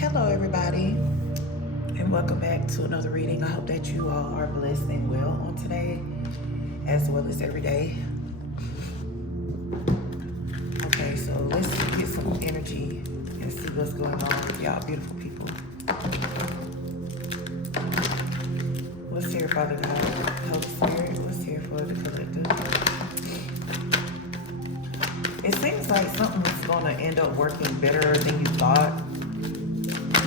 Hello, everybody, and welcome back to another reading. I hope that you all are blessed and well on today, as well as every day. Okay, so let's get some energy and see what's going on with y'all beautiful people. What's here, Father God? Holy Spirit, what's here for the collective? It seems like something's going to end up working better than you thought,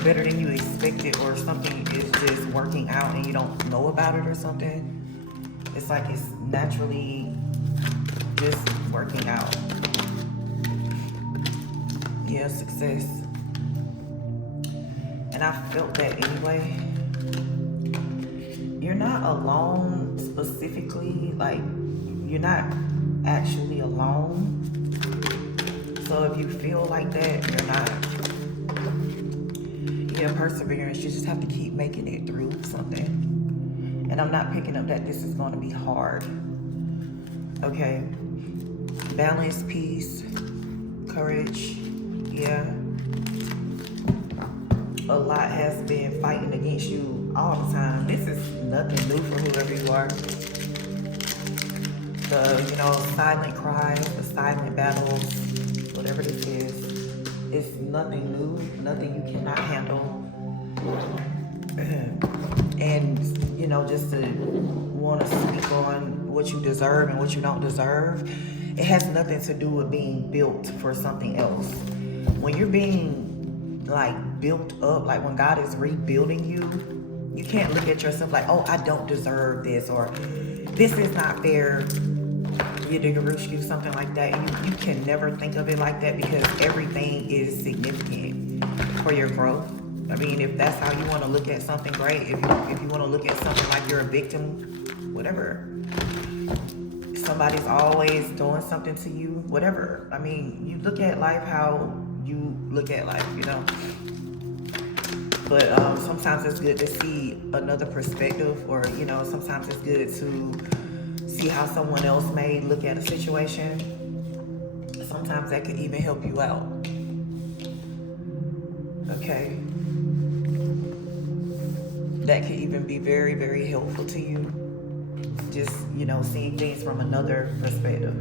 better than you expected, or something is just working out and you don't know about it or something. It's like it's naturally just working out. Yeah, success. And I felt that anyway. You're not alone specifically, like you're not actually alone. So if you feel like that, you're not. Yeah, perseverance. You just have to keep making it through something. And I'm not picking up that this is going to be hard. Okay. Balance, peace, courage. Yeah. A lot has been fighting against you all the time. This is nothing new for whoever you are. The, silent cries, the silent battles, whatever this is, it's nothing new, nothing you cannot handle. And, just to want to speak on what you deserve and what you don't deserve, it has nothing to do with being built for something else. When you're being, built up, like when God is rebuilding you, you can't look at yourself like, oh, I don't deserve this, or this is not fair. You dig something like that. You can never think of it like that, because everything is significant for your growth. I mean, if that's how you want to look at something, great. If you want to look at something like you're a victim, whatever. Somebody's always doing something to you, whatever. I mean, you look at life how you look at life, But sometimes it's good to see another perspective, or, sometimes it's good to see how someone else may look at a situation. Sometimes that could even help you out. Okay. That could even be very, very helpful to you. Just, seeing things from another perspective.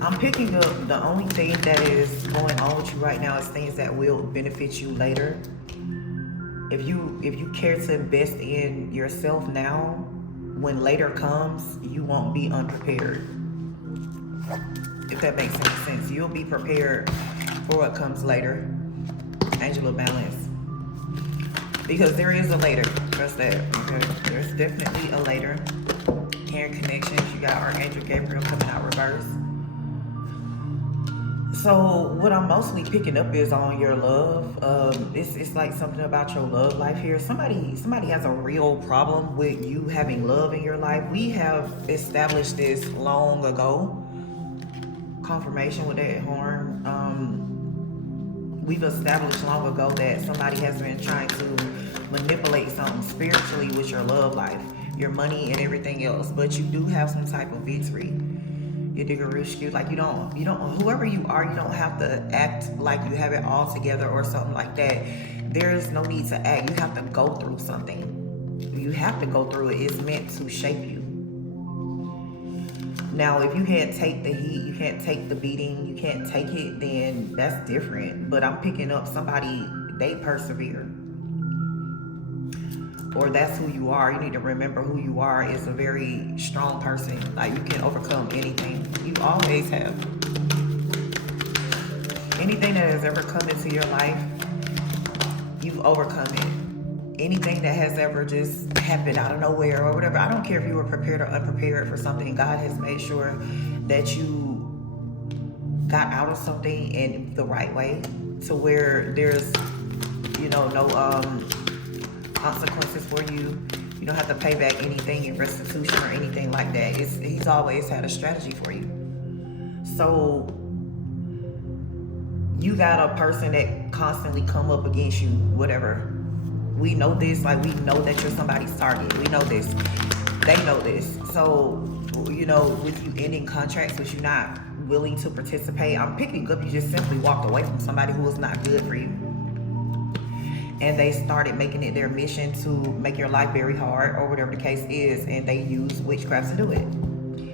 I'm picking up the only thing that is going on with you right now is things that will benefit you later. If you care to invest in yourself now, when later comes, you won't be unprepared. If that makes any sense. You'll be prepared for what comes later. Angel of Balance. Because there is a later. Trust that. Okay? There's definitely a later. Karen connections. You got Archangel Gabriel coming out reverse. So what I'm mostly picking up is on your love. It's like something about your love life here. Somebody has a real problem with you having love in your life. We have established this long ago. Confirmation with that horn. We've established long ago that somebody has been trying to manipulate something spiritually with your love life, your money and everything else. But you do have some type of victory. You dig a rescue. Like you don't, whoever you are, you don't have to act like you have it all together or something like that. There is no need to act. You have to go through something. You have to go through it. It's meant to shape you. Now, if you can't take the heat, you can't take the beating, you can't take it, then that's different. But I'm picking up somebody, they persevere. Or that's who you are. You need to remember who you are is a very strong person. Like, you can overcome anything. You always have. Anything that has ever come into your life, you've overcome it. Anything that has ever just happened out of nowhere or whatever, I don't care if you were prepared or unprepared for something, God has made sure that you got out of something in the right way, to where there's, no consequences for you. You don't have to pay back anything in restitution or anything like that. He's always had a strategy for you. So you got a person that constantly come up against you, whatever. We know this, we know that you're somebody's target. We know this. They know this. So, with you ending contracts, with you not willing to participate. I'm picking up you just simply walked away from somebody who was not good for you. And they started making it their mission to make your life very hard, or whatever the case is, and they use witchcraft to do it.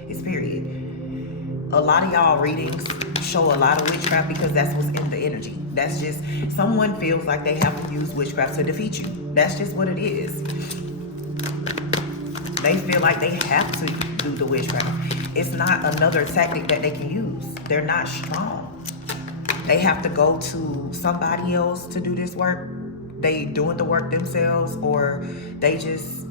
It's period. A lot of y'all readings show a lot of witchcraft because that's what's in the energy. That's just, someone feels like they have to use witchcraft to defeat you. That's just what it is. They feel like they have to do the witchcraft. It's not another tactic that they can use. They're not strong. They have to go to somebody else to do this work. They doing the work themselves, or they just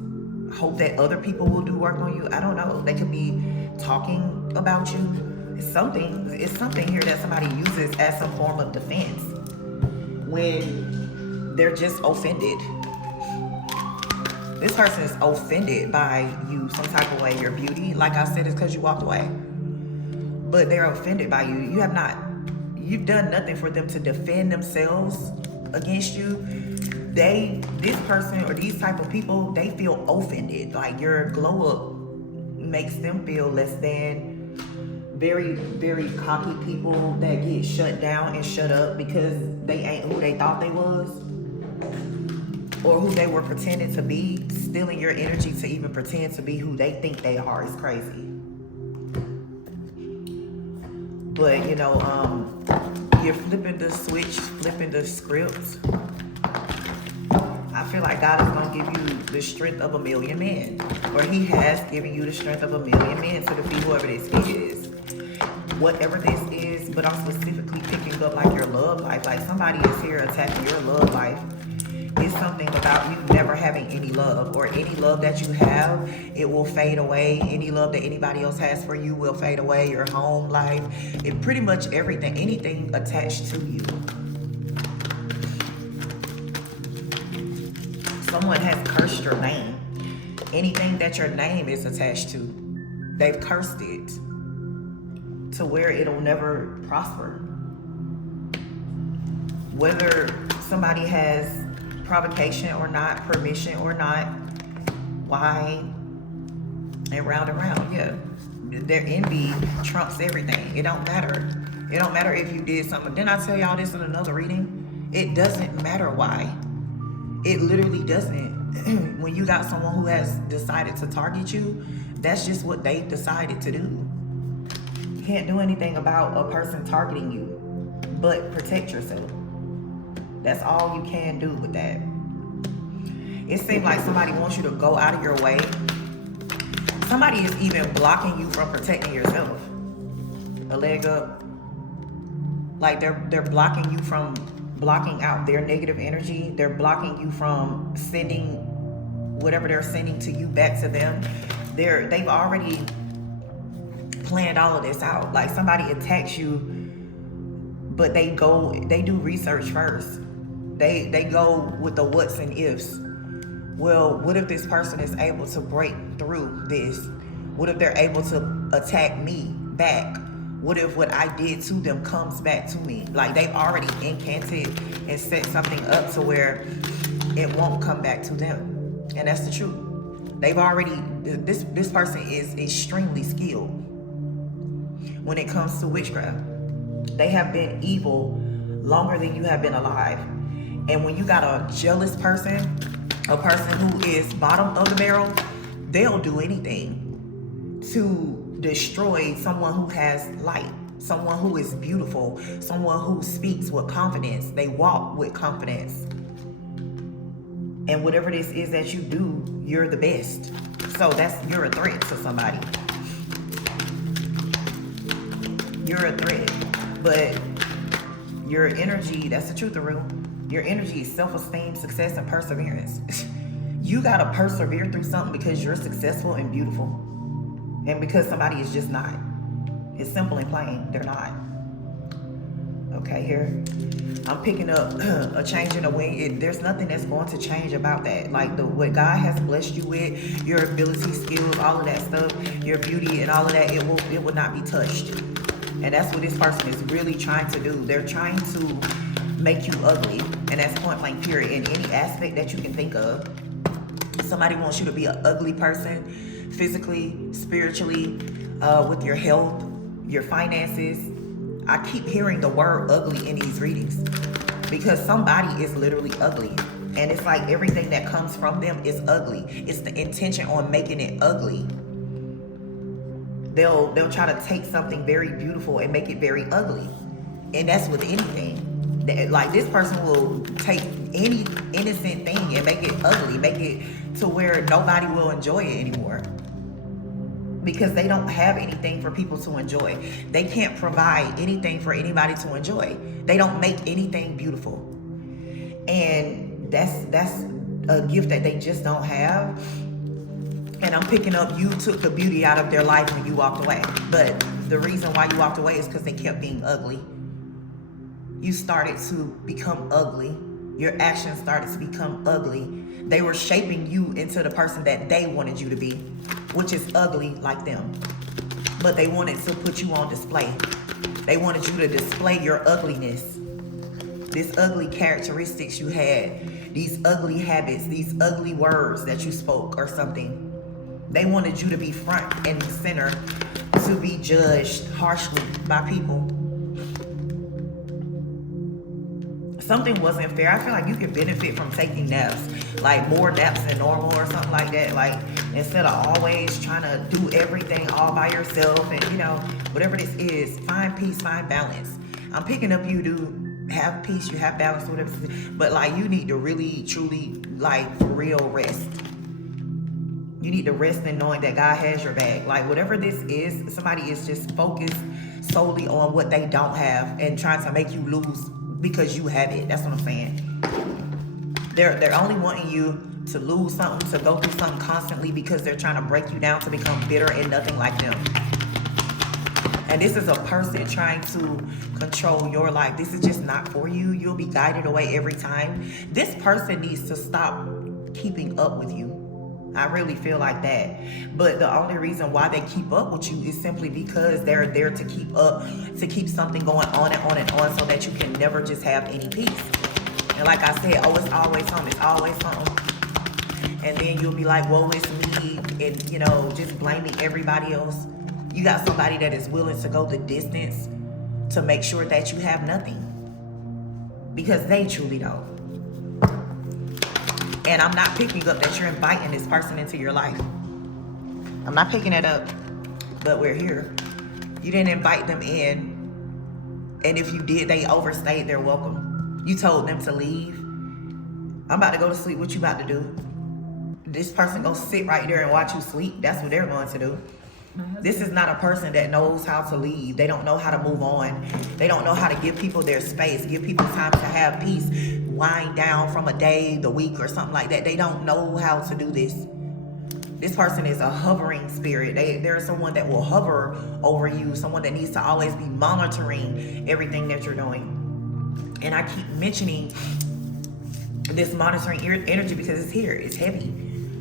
hope that other people will do work on you. I don't know. They could be talking about you. It's something here that somebody uses as some form of defense when they're just offended. This person is offended by you some type of way. Your beauty, like I said, is because you walked away. But they're offended by you. You've done nothing for them to defend themselves against you. This person or these type of people, they feel offended. Like your glow up makes them feel less than. Very, very cocky people that get shut down and shut up because they ain't who they thought they was, or who they were pretending to be. Stealing your energy to even pretend to be who they think they are is crazy. But you know, you're flipping the switch, flipping the script. I feel like God is going to give you the strength of a million men, or he has given you the strength of a million men to defeat whoever this is. Whatever this is, but I'm specifically picking up like your love life. Like somebody is here attacking your love life. It's something about you never having any love, or any love that you have, it will fade away. Any love that anybody else has for you will fade away. Your home life, it pretty much everything, anything attached to you. Someone has cursed your name. Anything that your name is attached to, they've cursed it to where it'll never prosper. Whether somebody has provocation or not, permission or not, why, and round, yeah. Their envy trumps everything. It don't matter. It don't matter if you did something. Didn't I tell y'all this in another reading? It doesn't matter why. It literally doesn't. When you got someone who has decided to target you, that's just what they decided to do. You can't do anything about a person targeting you, but protect yourself. That's all you can do with that. It seems like somebody wants you to go out of your way. Somebody is even blocking you from protecting yourself. A leg up. Like they're blocking you from blocking out their negative energy. They're blocking you from sending whatever they're sending to you back to them. They've already planned all of this out. Like somebody attacks you, but they do research first. They go with the what's and ifs. Well, what if this person is able to break through this? What if they're able to attack me back? What if what I did to them comes back to me? Like they've already incanted and set something up to where it won't come back to them. And that's the truth. They've already, this person is extremely skilled when it comes to witchcraft. They have been evil longer than you have been alive. And when you got a jealous person, a person who is bottom of the barrel, they'll do anything to destroy someone who has light, someone who is beautiful, someone who speaks with confidence. They walk with confidence. And whatever this is that you do, you're the best. So you're a threat to somebody. You're a threat. But your energy, that's the truth of real. Your energy is self-esteem, success, and perseverance. You gotta persevere through something because you're successful and beautiful. And because somebody is just not. It's simple and plain. They're not. Okay, here. I'm picking up a change in the wind. There's nothing that's going to change about that. Like what God has blessed you with, your ability, skills, all of that stuff, your beauty and all of that, it will not be touched. And that's what this person is really trying to do. They're trying to make you ugly. And that's point blank period. In any aspect that you can think of. Somebody wants you to be an ugly person, physically, spiritually, with your health, your finances. I keep hearing the word ugly in these readings because somebody is literally ugly. And it's like everything that comes from them is ugly. It's the intention on making it ugly. They'll try to take something very beautiful and make it very ugly. And that's with anything. Like, this person will take any innocent thing and make it ugly, make it to where nobody will enjoy it anymore. Because they don't have anything for people to enjoy. They can't provide anything for anybody to enjoy. They don't make anything beautiful. And that's a gift that they just don't have. And I'm picking up, you took the beauty out of their life when you walked away. But the reason why you walked away is because they kept being ugly. You started to become ugly. Your actions started to become ugly. They were shaping you into the person that they wanted you to be, which is ugly like them. But they wanted to put you on display. They wanted you to display your ugliness. This ugly characteristics you had, these ugly habits, these ugly words that you spoke or something. They wanted you to be front and center, to be judged harshly by people. Something wasn't fair. I feel like you could benefit from taking naps, like more naps than normal or something like that. Like, instead of always trying to do everything all by yourself and, you know, whatever this is, find peace, find balance. I'm picking up you do have peace, you have balance, whatever. But like, you need to really, truly, like, for real rest. You need to rest in knowing that God has your back. Like, whatever this is, somebody is just focused solely on what they don't have and trying to make you lose because you have it. That's what I'm saying. They're only wanting you to lose something, to go through something constantly because they're trying to break you down to become bitter and nothing like them. And this is a person trying to control your life. This is just not for you. You'll be guided away every time. This person needs to stop keeping up with you. I really feel like that. But the only reason why they keep up with you is simply because they're there to keep up, to keep something going on and on and on, so that you can never just have any peace. And like I said, oh, it's always something, it's always something. And then you'll be like, woe is me, and, you know, just blaming everybody else. You got somebody that is willing to go the distance to make sure that you have nothing, because they truly don't. And I'm not picking up that you're inviting this person into your life. I'm not picking it up, but we're here. You didn't invite them in. And if you did, they overstayed their welcome. You told them to leave. I'm about to go to sleep. What you about to do? This person gonna sit right there and watch you sleep. That's what they're going to do. This is not a person that knows how to leave. They don't know how to move on. They don't know how to give people their space, give people time to have peace, wind down from a day, the week, or something like that. They don't know how to do this. This person is a hovering spirit. They're someone that will hover over you, someone that needs to always be monitoring everything that you're doing. And I keep mentioning this monitoring energy because it's here. It's heavy.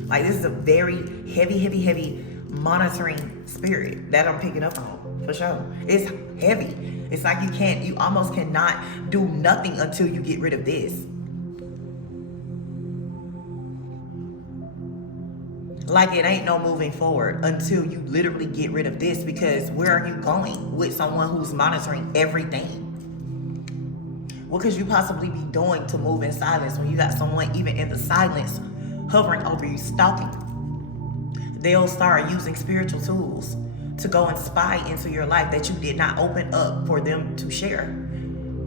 Like, this is a very heavy monitoring spirit that I'm picking up on, for sure. It's heavy. It's like you almost cannot do nothing until you get rid of this. Like, it ain't no moving forward until you literally get rid of this, because where are you going with someone who's monitoring everything? What could you possibly be doing to move in silence when you got someone even in the silence hovering over you, stalking? They'll start using spiritual tools to go and spy into your life that you did not open up for them to share.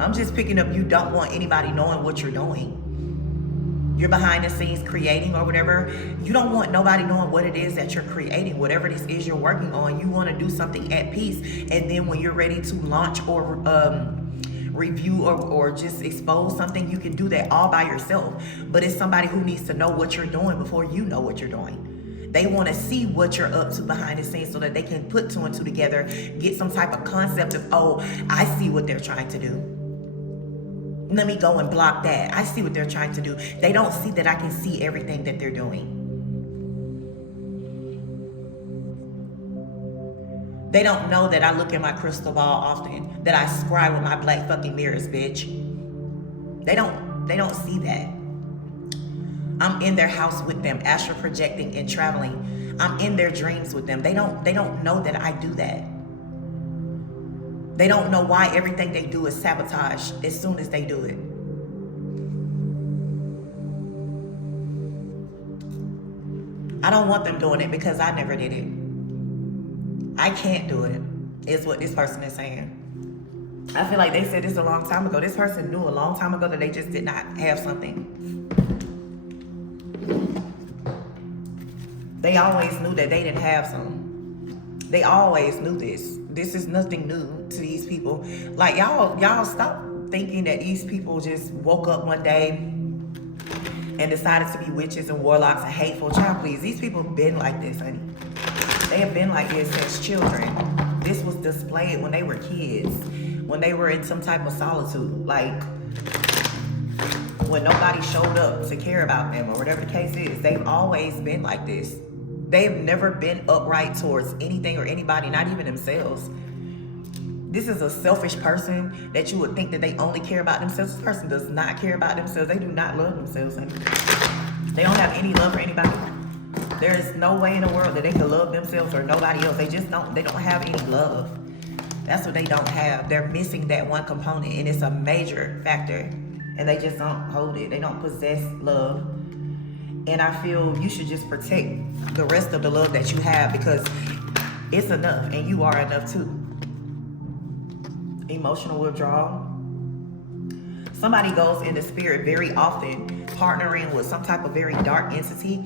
I'm just picking up, you don't want anybody knowing what you're doing. You're behind the scenes creating or whatever. You don't want nobody knowing what it is that you're creating, whatever this is you're working on. You want to do something at peace. And then when you're ready to launch or review or just expose something, you can do that all by yourself. But it's somebody who needs to know what you're doing before you know what you're doing. They want to see what you're up to behind the scenes so that they can put two and two together, get some type of concept of, oh, I see what they're trying to do. Let me go and block that. I see what they're trying to do. They don't see that I can see everything that they're doing. They don't know that I look in my crystal ball often, that I scribe with my black fucking mirrors, bitch. They don't see that. I'm in their house with them, astral projecting and traveling. I'm in their dreams with them. They don't know that I do that. They don't know why everything they do is sabotage as soon as they do it. I don't want them doing it because I never did it. I can't do it, is what this person is saying. I feel like they said this a long time ago. This person knew a long time ago that they just did not have something. They always knew that they didn't have some. They always knew this. This is nothing new to these people. Like, y'all stop thinking that these people just woke up one day and decided to be witches and warlocks and hateful. Child, please. These people have been like this, honey. They have been like this since children. This was displayed when they were kids, when they were in some type of solitude, like when nobody showed up to care about them or whatever the case is. They've always been like this. They've never been upright towards anything or anybody, not even themselves. This is a selfish person that you would think that they only care about themselves. This person does not care about themselves. They do not love themselves, honey. They don't have any love for anybody. There is no way in the world that they can love themselves or nobody else. They don't have any love. That's what they don't have. They're missing that one component, and it's a major factor. And they just don't hold it. They don't possess love. And I feel you should just protect the rest of the love that you have, because it's enough and you are enough too. Emotional withdrawal. Somebody goes into spirit very often, partnering with some type of very dark entity,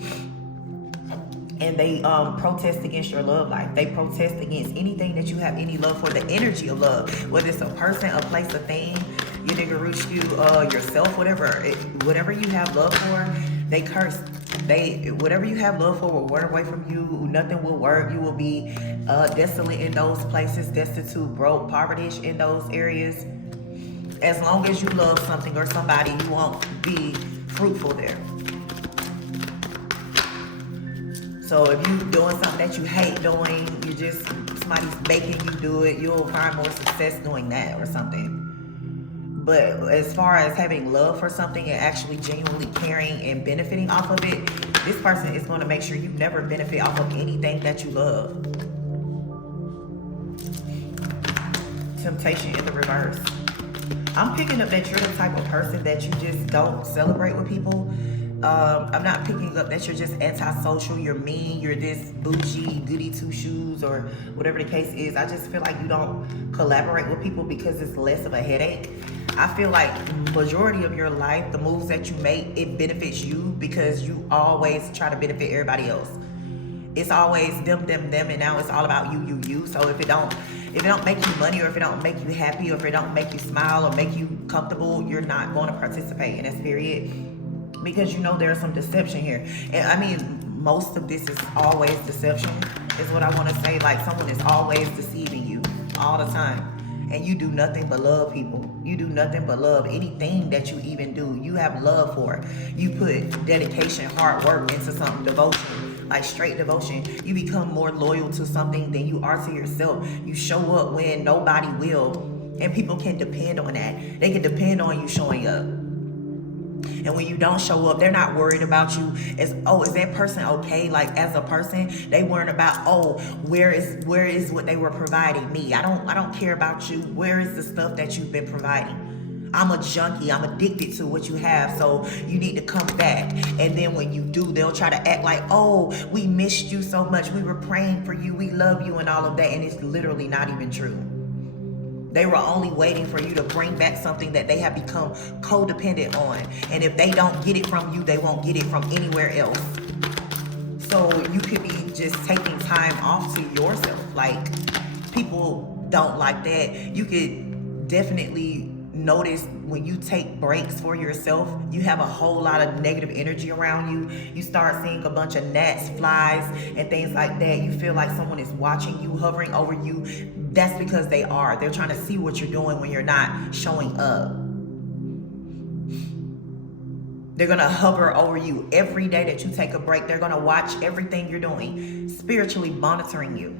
and they protest against your love life. They protest against anything that you have any love for, the energy of love, whether it's a person, a place, a thing, your nigga, yourself, whatever you have love for, they curse. Whatever you have love for will run away from you. Nothing will work. You will be desolate in those places, destitute, broke, poverty in those areas. As long as you love something or somebody, you won't be fruitful there. So if you're doing something that you hate doing, somebody's making you do it, you'll find more success doing that or something. But as far as having love for something and actually genuinely caring and benefiting off of it, this person is going to make sure you never benefit off of anything that you love. Temptation in the reverse. I'm picking up that you're the type of person that you just don't celebrate with people. I'm not picking up that you're just antisocial, you're mean, you're this bougie, goody two-shoes, or whatever the case is. I just feel like you don't collaborate with people because it's less of a headache. I feel like majority of your life, the moves that you make, it benefits you because you always try to benefit everybody else. It's always them, and now it's all about you. So if it don't make you money, or if it don't make you happy, or if it don't make you smile or make you comfortable, you're not going to participate in this period. Because you know there's some deception here. And I mean, most of this is always deception, is what I want to say. Like, someone is always deceiving you all the time. And you do nothing but love people. You do nothing but love anything that you even do. You have love for it. You put dedication, hard work into something, devotion, like straight devotion. You become more loyal to something than you are to yourself. You show up when nobody will. And people can depend on that. They can depend on you showing up. And when you don't show up, they're not worried about you as, oh, is that person okay? Like, as a person, they weren't about, oh, where is what they were providing me? I don't care about you. Where is the stuff that you've been providing? I'm a junkie. I'm addicted to what you have. So you need to come back. And then when you do, they'll try to act like, oh, we missed you so much. We were praying for you. We love you and all of that. And it's literally not even true. They were only waiting for you to bring back something that they have become codependent on. And if they don't get it from you, they won't get it from anywhere else. So you could be just taking time off to yourself. Like, people don't like that. You could definitely notice when you take breaks for yourself, you have a whole lot of negative energy around you. You start seeing a bunch of gnats, flies, and things like that. You feel like someone is watching you, hovering over you. That's because they are. They're trying to see what you're doing when you're not showing up. They're going to hover over you every day that you take a break. They're going to watch everything you're doing, spiritually monitoring you.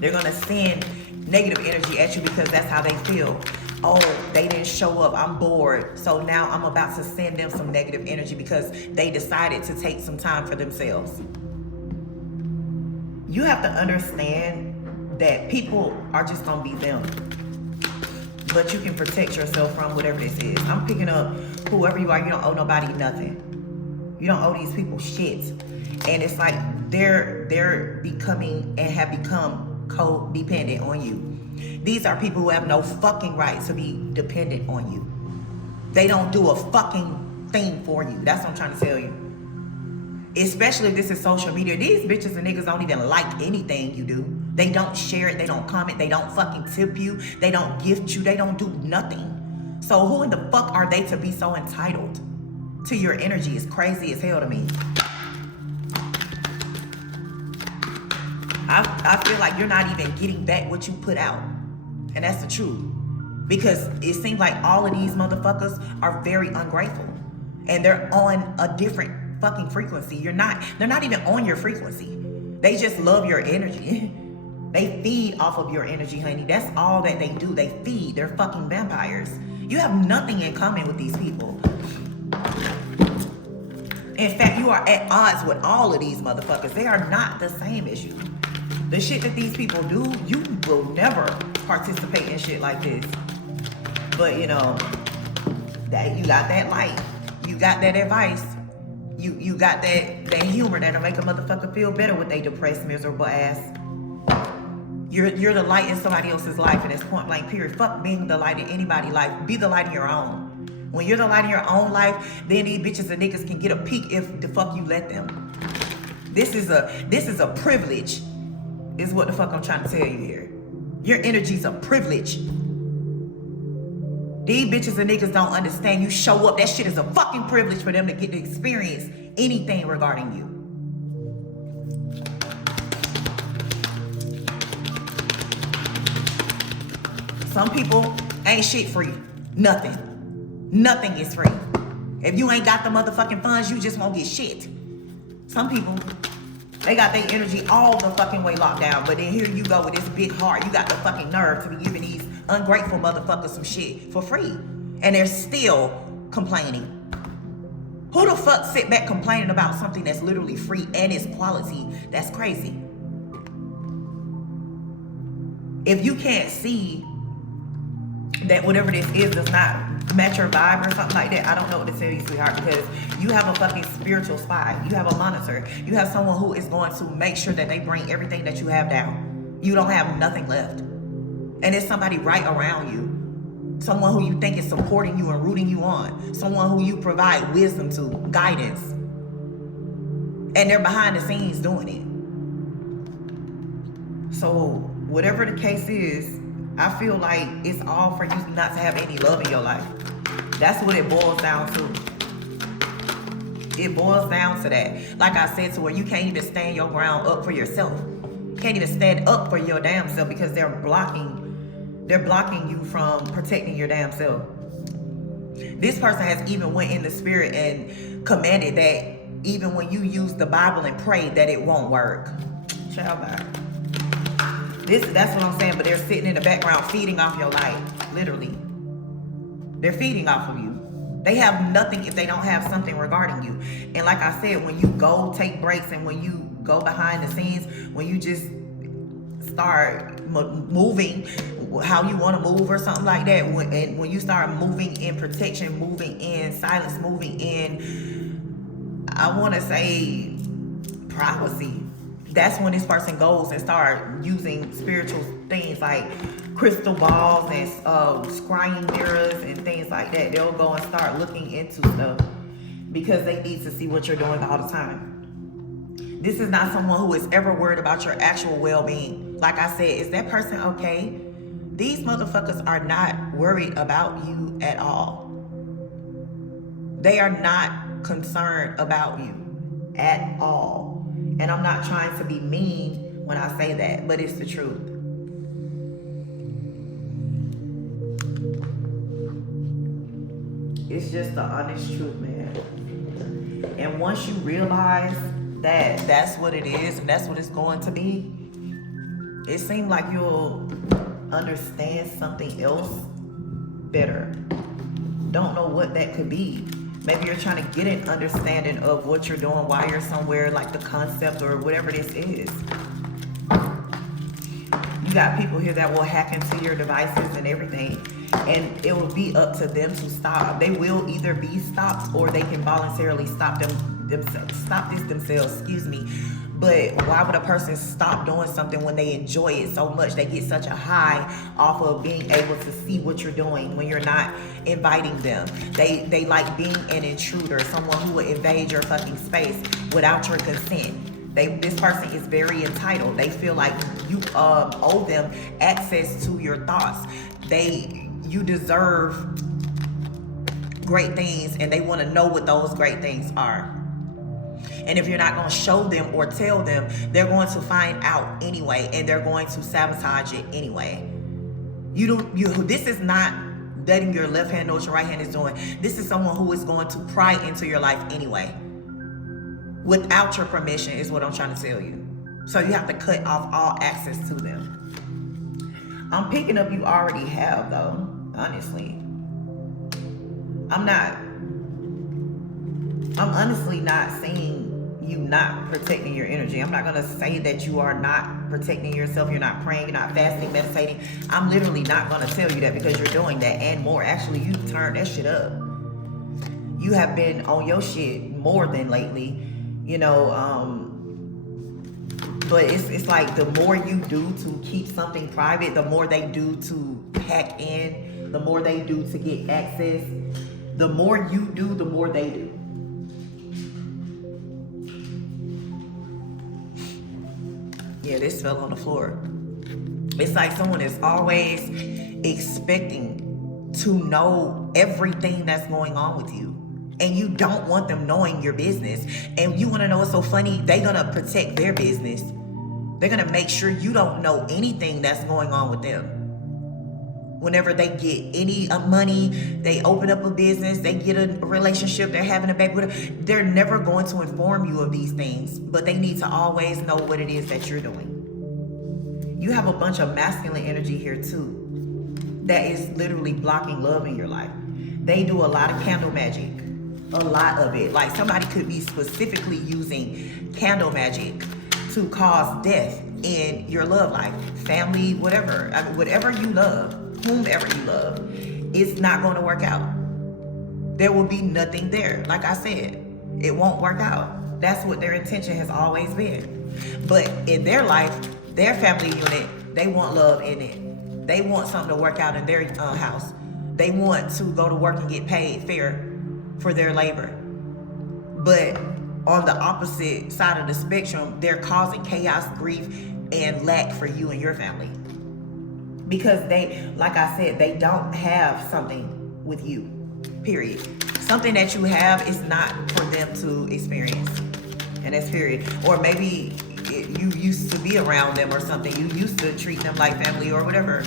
They're going to send negative energy at you because that's how they feel. Oh, they didn't show up. I'm bored. So now I'm about to send them some negative energy because they decided to take some time for themselves. You have to understand that people are just gonna be them. But you can protect yourself from whatever this is. I'm picking up whoever you are. You don't owe nobody nothing. You don't owe these people shit. And it's like they're becoming and have become codependent on you. These are people who have no fucking right to be dependent on you. They don't do a fucking thing for you. That's what I'm trying to tell you. Especially if this is social media. These bitches and niggas don't even like anything you do. They don't share it. They don't comment. They don't fucking tip you. They don't gift you. They don't do nothing. So who in the fuck are they to be so entitled to your energy? It's crazy as hell to me. I feel like you're not even getting back what you put out. And that's the truth. Because it seems like all of these motherfuckers are very ungrateful. And they're on a different fucking frequency. They're not even on your frequency. They just love your energy. They feed off of your energy, honey. That's all that they do. They feed. They're fucking vampires. You have nothing in common with these people. In fact, you are at odds with all of these motherfuckers. They are not the same as you. The shit that these people do, you will never participate in shit like this. But you know, that you got that light. You got that advice. You got that humor that'll make a motherfucker feel better with their depressed, miserable ass. You're the light in somebody else's life, and it's point blank period. Fuck being the light in anybody's life. Be the light in your own. When you're the light in your own life, then these bitches and niggas can get a peek if the fuck you let them. This is a privilege, is what the fuck I'm trying to tell you here. Your energy's a privilege. These bitches and niggas don't understand. You show up, that shit is a fucking privilege for them to get to experience anything regarding you. Some people ain't shit free. Nothing. Nothing is free. If you ain't got the motherfucking funds, you just won't get shit. Some people, they got their energy all the fucking way locked down. But then here you go with this big heart. You got the fucking nerve to be giving these ungrateful motherfuckers some shit for free. And they're still complaining. Who the fuck sit back complaining about something that's literally free and is quality? That's crazy. If you can't see that whatever this is does not match your vibe or something like that, I don't know what to tell you, sweetheart, because you have a fucking spiritual spy. You have a monitor. You have someone who is going to make sure that they bring everything that you have down. You don't have nothing left. And it's somebody right around you. Someone who you think is supporting you and rooting you on. Someone who you provide wisdom to, guidance. And they're behind the scenes doing it. So whatever the case is, I feel like it's all for you not to have any love in your life. That's what it boils down to. It boils down to that. Like I said, to where you can't even stand your ground up for yourself. You can't even stand up for your damn self because they're blocking you from protecting your damn self. This person has even went in the spirit and commanded that even when you use the Bible and pray that it won't work. Child God. That's what I'm saying, but they're sitting in the background feeding off your life, literally. They're feeding off of you. They have nothing if they don't have something regarding you. And like I said, when you go take breaks and when you go behind the scenes, when you just start moving how you want to move or something like that, and when you start moving in protection, moving in silence, moving in, I want to say, privacy, that's when this person goes and start using spiritual things like crystal balls and scrying mirrors and things like that. They'll go and start looking into stuff because they need to see what you're doing all the time. This is not someone who is ever worried about your actual well-being. Like I said, is that person okay? These motherfuckers are not worried about you at all. They are not concerned about you at all. And I'm not trying to be mean when I say that, but it's the truth. It's just the honest truth, man. And once you realize that that's what it is and that's what it's going to be, it seems like you'll understand something else better. Don't know what that could be. Maybe you're trying to get an understanding of what you're doing while you're somewhere, like the concept or whatever this is. You got people here that will hack into your devices and everything, and it will be up to them to stop. They will either be stopped or they can voluntarily stop themselves, excuse me. But why would a person stop doing something when they enjoy it so much? They get such a high off of being able to see what you're doing when you're not inviting them. They like being an intruder, someone who would invade your fucking space without your consent. This person is very entitled. They feel like you owe them access to your thoughts. You deserve great things, and they want to know what those great things are. And if you're not going to show them or tell them, they're going to find out anyway, and they're going to sabotage it anyway. This is not letting your left hand know what your right hand is doing. This is someone who is going to pry into your life anyway, without your permission, is what I'm trying to tell you. So you have to cut off all access to them. I'm picking up you already have, though, honestly. I'm honestly not seeing you not protecting your energy. I'm not going to say that you are not protecting yourself. You're not praying, you're not fasting, meditating. I'm literally not going to tell you that, because you're doing that and more. Actually, you turned that shit up. You have been on your shit more than lately, but it's like the more you do to keep something private, the more they do to hack in, the more they do to get access. The more you do, the more they do. Yeah, this fell on the floor. It's like someone is always expecting to know everything that's going on with you. And you don't want them knowing your business. And you want to know what's so funny? They're going to protect their business. They're going to make sure you don't know anything that's going on with them. Whenever they get any money, they open up a business, they get a relationship, they're having a baby, they're never going to inform you of these things, but they need to always know what it is that you're doing. You have a bunch of masculine energy here too that is literally blocking love in your life. They do a lot of candle magic, a lot of it. Like somebody could be specifically using candle magic to cause death in your love life, family, whatever. I mean, whatever you love, whomever you love, it's not going to work out. There will be nothing there. Like I said, it won't work out. That's what their intention has always been. But in their life, their family unit, they want love in it. They want something to work out in their house. They want to go to work and get paid fair for their labor. But on the opposite side of the spectrum, they're causing chaos, grief, and lack for you and your family. Because they, like I said, they don't have something with you, period. Something that you have is not for them to experience, and that's period. Or maybe you used to be around them or something. You used to treat them like family or whatever.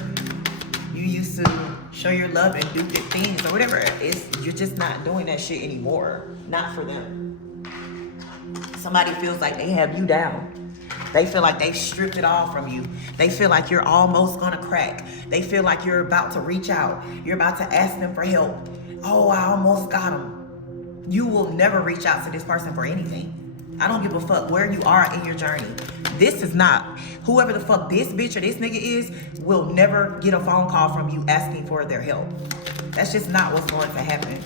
You used to show your love and do good things or whatever. You're just not doing that shit anymore. Not for them. Somebody feels like they have you down. They feel like they've stripped it all from you. They feel like you're almost gonna crack. They feel like you're about to reach out. You're about to ask them for help. Oh, I almost got them. You will never reach out to this person for anything. I don't give a fuck where you are in your journey. This is not, whoever the fuck this bitch or this nigga is, will never get a phone call from you asking for their help. That's just not what's going to happen.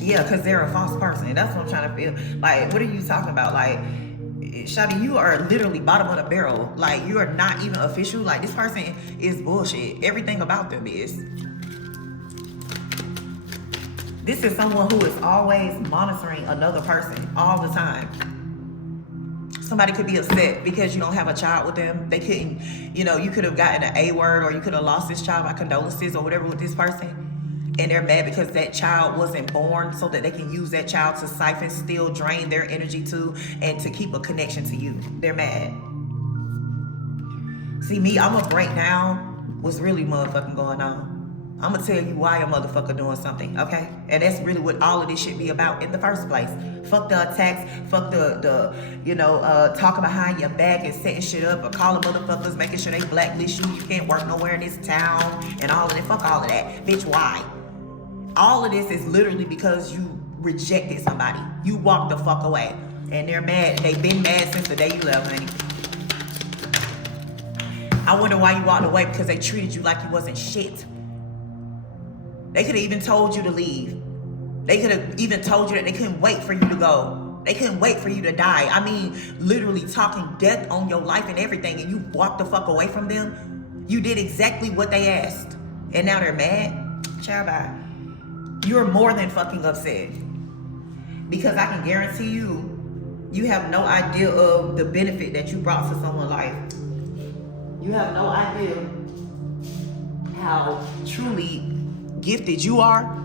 Yeah, because they're a false person. That's what I'm trying to feel. Like, what are you talking about? Like, Shawty, you are literally bottom of the barrel. Like, you are not even official. Like, this person is bullshit. Everything about them is. This is someone who is always monitoring another person all the time. Somebody could be upset because you don't have a child with them. They couldn't, you could have gotten an A word, or you could have lost this child by condolences or whatever with this person. And they're mad because that child wasn't born, so that they can use that child to siphon, steal, drain their energy too, and to keep a connection to you. They're mad. See, me, I'm gonna break down what's really motherfucking going on. I'm gonna tell you why a motherfucker doing something, okay? And that's really what all of this should be about in the first place. Fuck the attacks, fuck the talking behind your back and setting shit up, or calling motherfuckers, making sure they blacklist you. You can't work nowhere in this town and all of that. Fuck all of that. Bitch, why? All of this is literally because you rejected somebody. You walked the fuck away. And they're mad. They've been mad since the day you left, honey. I wonder why you walked away, because they treated you like you wasn't shit. They could have even told you to leave. They could have even told you that they couldn't wait for you to go. They couldn't wait for you to die. I mean, literally talking death on your life and everything, and you walked the fuck away from them. You did exactly what they asked. And now they're mad? Child, bye. You're more than fucking upset. Because I can guarantee you, you have no idea of the benefit that you brought to someone's life. You have no idea how truly gifted you are,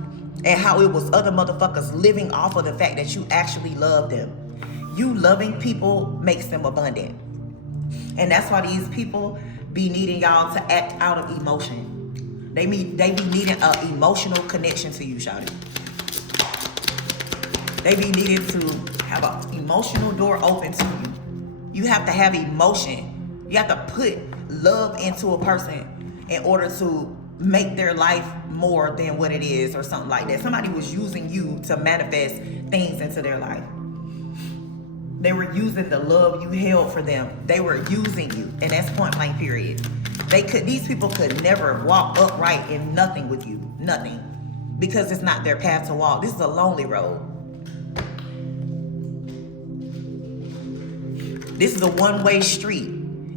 and how it was other motherfuckers living off of the fact that you actually love them. You loving people makes them abundant. And that's why these people be needing y'all to act out of emotion. They be needing an emotional connection to you, shawty. They be needing to have an emotional door open to you. You have to have emotion. You have to put love into a person in order to make their life more than what it is, or something like that. Somebody was using you to manifest things into their life. They were using the love you held for them. They were using you, and that's point blank period. These people could never walk upright in nothing with you, nothing, because it's not their path to walk. This is a lonely road. This is a one-way street,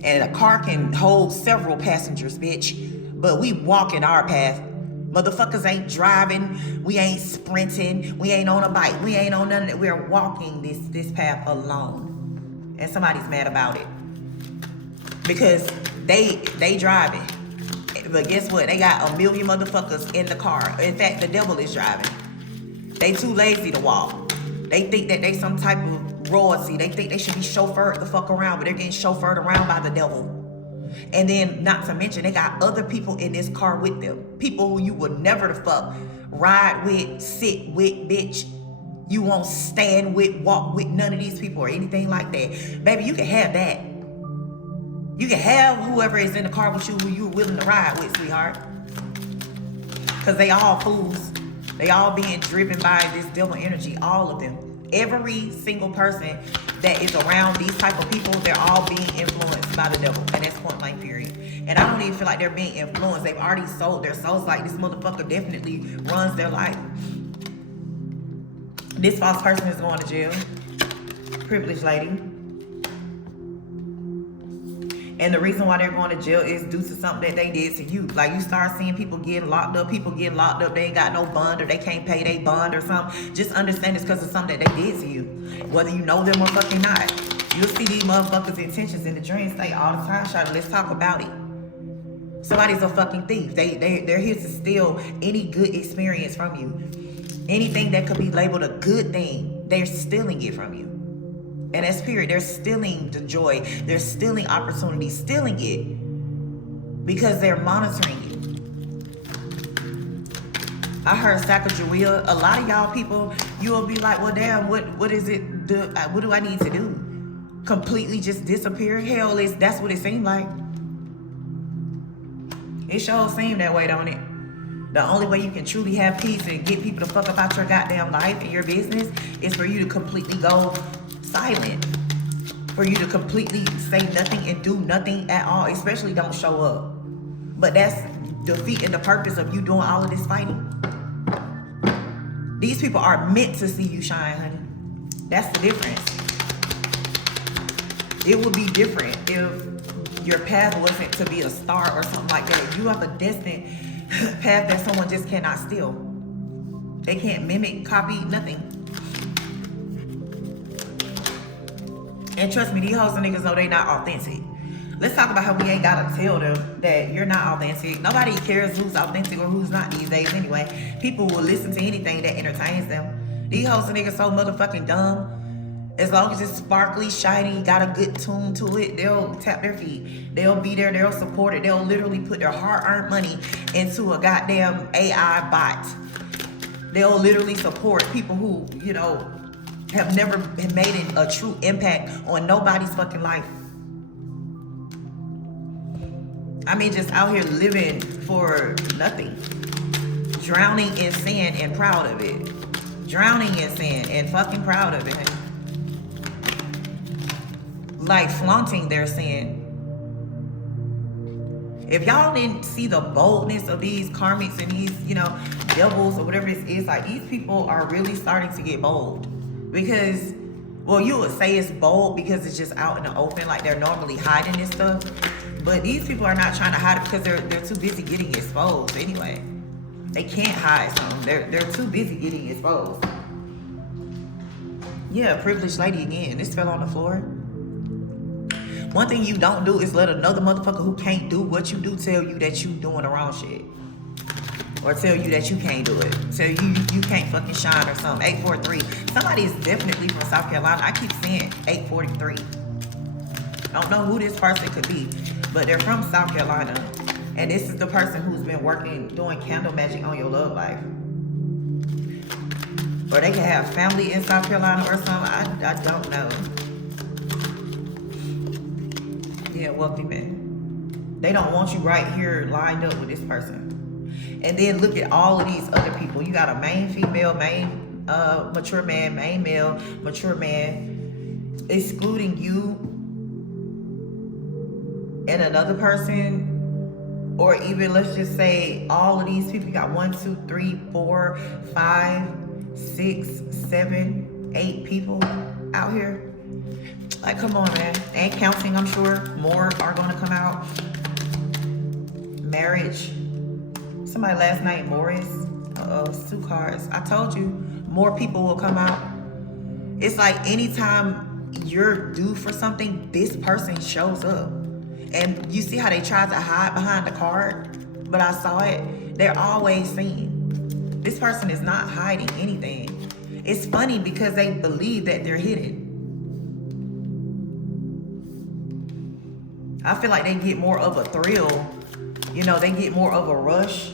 and a car can hold several passengers, bitch. But we walking our path. Motherfuckers ain't driving. We ain't sprinting. We ain't on a bike. We ain't on none of that. We're walking this path alone. And somebody's mad about it. Because they driving. But guess what? They got a million motherfuckers in the car. In fact, the devil is driving. They too lazy to walk. They think that they some type of royalty. They think they should be chauffeured the fuck around, but they're getting chauffeured around by the devil. And then, not to mention, they got other people in this car with them. People who you would never the fuck ride with, sit with, bitch. You won't stand with, walk with none of these people or anything like that. Baby, you can have that. You can have whoever is in the car with you who you're willing to ride with, sweetheart. Because they all fools. They all being driven by this devil energy, all of them. Every single person that is around these type of people, they're all being influenced by the devil. And that's point blank period. And I don't even feel like they're being influenced. They've already sold their souls. Like, this motherfucker definitely runs their life. This false person is going to jail. Privileged lady. And the reason why they're going to jail is due to something that they did to you. Like, you start seeing people getting locked up, they ain't got no bond, or they can't pay their bond or something. Just understand it's because of something that they did to you. Whether you know them or fucking not. You'll see these motherfuckers' intentions in the dream state all the time, Shawty. Let's talk about it. Somebody's a fucking thief. They're here to steal any good experience from you. Anything that could be labeled a good thing, they're stealing it from you. And that's period. They're stealing the joy. They're stealing opportunity, stealing it because they're monitoring you. I heard Sacagawea. A lot of y'all people, you'll be like, well, damn, what is it? What do I need to do? Completely just disappear? Hell, that's what it seemed like. It sure seemed that way, don't it? The only way you can truly have peace and get people to fuck up out your goddamn life and your business is for you to completely go silent, for you to completely say nothing and do nothing at all, especially don't show up. But that's defeating the purpose of you doing all of this fighting. These people are meant to see you shine, honey. That's the difference. It would be different if your path wasn't to be a star or something like that. You have a destined path that someone just cannot steal. They can't mimic, copy, nothing. And trust me, these hoes and niggas know they not authentic. Let's talk about how we ain't gotta tell them that you're not authentic. Nobody cares who's authentic or who's not these days anyway. People will listen to anything that entertains them. These hoes and niggas so motherfucking dumb. As long as it's sparkly, shiny, got a good tune to it, they'll tap their feet. They'll be there, they'll support it. They'll literally put their hard-earned money into a goddamn AI bot. They'll literally support people who, you know, have never made a true impact on nobody's fucking life. I mean, just out here living for nothing. Drowning in sin and proud of it. Drowning in sin and fucking proud of it. Like flaunting their sin. If y'all didn't see the boldness of these karmics and these, you know, devils or whatever this is, like these people are really starting to get bold. Because, well, you would say it's bold because it's just out in the open, like they're normally hiding this stuff. But these people are not trying to hide it because they're too busy getting exposed anyway. They can't hide something. They're too busy getting exposed. Yeah, privileged lady again. This fell on the floor. One thing you don't do is let another motherfucker who can't do what you do tell you that you doing the wrong shit. Or tell you that you can't do it. Tell you can't fucking shine or something. 843. Somebody is definitely from South Carolina. I keep saying 843. I don't know who this person could be, but they're from South Carolina. And this is the person who's been doing candle magic on your love life. Or they can have family in South Carolina or something. I don't know. Yeah, wealthy man. They don't want you right here lined up with this person. And then look at all of these other people. You got a main female, main mature man, main male, mature man, excluding you and another person. Or even, let's just say, all of these people. You got 1, 2, 3, 4, 5, 6, 7, 8 people out here. Like, come on, man. And counting, I'm sure. More are going to come out. Marriage. Somebody last night, Morris. It's 2 cards. I told you, more people will come out. It's like anytime you're due for something, this person shows up. And you see how they tried to hide behind the card? But I saw it. They're always seen. This person is not hiding anything. It's funny because they believe that they're hidden. I feel like they get more of a thrill. You know, they get more of a rush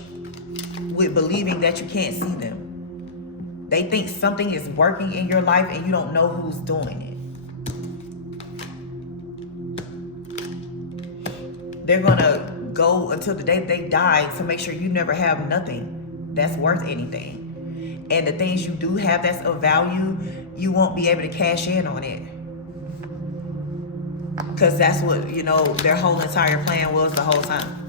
with believing that you can't see them. They think something is working in your life and you don't know who's doing it. They're gonna go until the day they die to make sure you never have nothing that's worth anything. And the things you do have that's of value, you won't be able to cash in on it. Because that's what, you know, their whole entire plan was the whole time.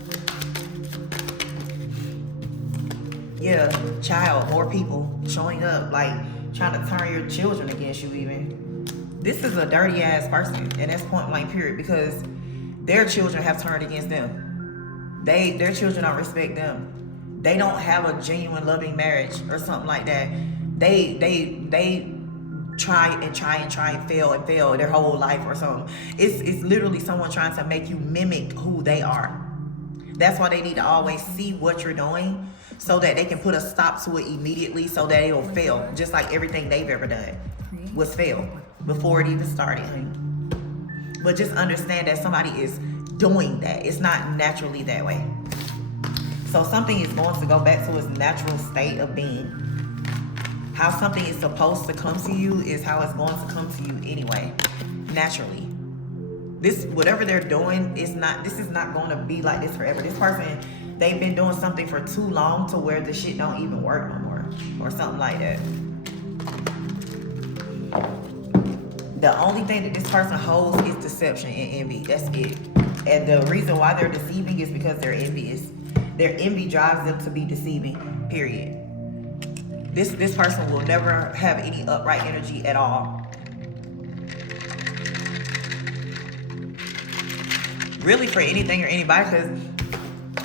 Yeah, child, more people showing up, like trying to turn your children against you even. This is a dirty ass person, and that's point blank period, because their children have turned against them. Their children don't respect them. They don't have a genuine loving marriage or something like that. They try and fail their whole life or something. It's literally someone trying to make you mimic who they are. That's why they need to always see what you're doing so that they can put a stop to it immediately so that it'll fail. Just like everything they've ever done was fail before it even started, honey. But just understand that somebody is doing that. It's not naturally that way. So something is going to go back to its natural state of being. How something is supposed to come to you is how it's going to come to you anyway, naturally. This, whatever they're doing, this is not going to be like this forever. This person, they've been doing something for too long to where the shit don't even work no more, or something like that. The only thing that this person holds is deception and envy. That's it. And the reason why they're deceiving is because they're envious. Their envy drives them to be deceiving, period. This person will never have any upright energy at all. Really, for anything or anybody, because